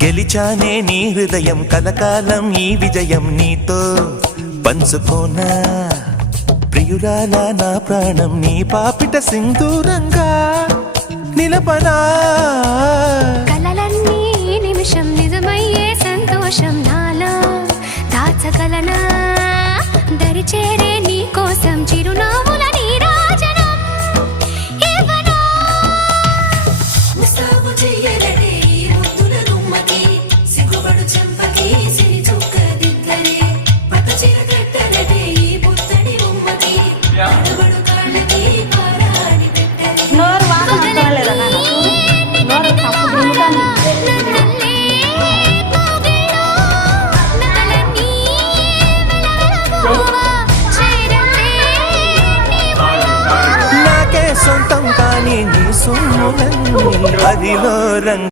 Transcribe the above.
గెలిచానే నీ హృదయం కలకాలం ఈ విజయం నీతో పంచుకోనా ప్రియురాలా నా ప్రాణం నీ పాపిట సింధూరంగా నిలపనా కలలన్నీ నిమిషం నిజమయ్యే సంతోషం నాలో దాచగలనా దరిచేరే నీ కోసం చిరునవ్వుల నీరాజనం ఇవ్వనా ముస్తాబు చెయ్యలనే ఈ ముద్దుల గుమ్మకి సిగ్గుపడు చెంపకి సిరి చుక్క దిద్దలే పట్ట చీర కట్టలనే ఈ బుత్తడి ఉమ్మకి ఆడబడు కాళ్ళకి పారాని పెట్టలే నోరు వాసన వస్తలేదా నాన్న? నోరు తప్పు దిగుతాను. నన్నలే పోగిలో నగలన్నీ వెలవెలబోవా చేరలే నీ ఒళ్ళో నాకే సొంతం కానీ నీ సొమ్ములన్నీ అదిలో రంగు